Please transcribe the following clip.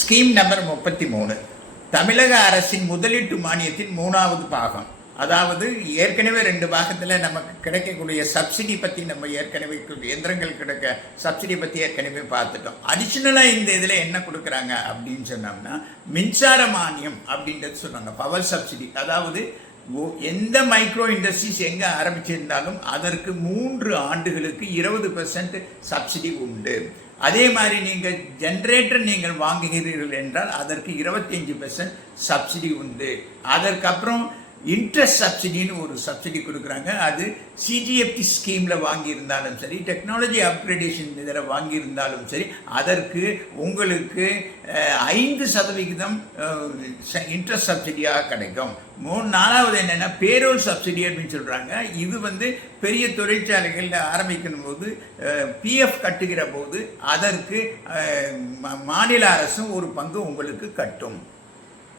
Scheme number முப்பத்தி மூணு தமிழக அரசின் முதலீட்டு மானியத்தின் மூணாவது பாகம். அதாவது ஏற்கனவே ரெண்டு பாகத்தில் நமக்கு கிடைக்கக்கூடிய சப்சிடி பற்றி நம்ம ஏற்கனவே இயந்திரங்கள் கிடைக்க சப்சிடி பற்றி ஏற்கனவே பார்த்துட்டோம். அடிஷ்னலாக இந்த இதில் என்ன கொடுக்குறாங்க அப்படின்னு சொன்னோம்னா மின்சார மானியம் அப்படின்றது சொன்னாங்க. பவர் சப்சிடி அதாவது எந்த மைக்ரோ இண்டஸ்ட்ரீஸ் எங்கே ஆரம்பிச்சிருந்தாலும் அதற்கு மூன்று ஆண்டுகளுக்கு இருபது பெர்சன்ட் சப்சிடி உண்டு. அதே மாதிரி நீங்கள் ஜென்ரேட்டர் நீங்கள் வாங்குகிறீர்கள் என்றால் அதற்கு இருபத்தஞ்சி பெர்சன்ட் சப்சிடி உண்டு. அதற்கப்புறம் இன்ட்ரெஸ்ட் சப்சிடின்னு ஒரு சப்சிடி கொடுக்குறாங்க. அது சிஜிஎஃப்டி ஸ்கீமில் வாங்கியிருந்தாலும் சரி டெக்னாலஜி அப்கிரேடேஷன் இதில் வாங்கியிருந்தாலும் சரி அதற்கு உங்களுக்கு ஐந்து சதவிகிதம் இன்ட்ரெஸ்ட் சப்சிடியாக கிடைக்கும். மூணு நாலாவது என்னென்னா பேரோல் சப்சிடி அப்படின்னு சொல்கிறாங்க இது வந்து பெரிய தொழிற்சாலைகளில் ஆரம்பிக்கும் போது பிஎஃப் கட்டுகிற போது அதற்கு மாநில அரசும் ஒரு பங்கு உங்களுக்கு கட்டும்.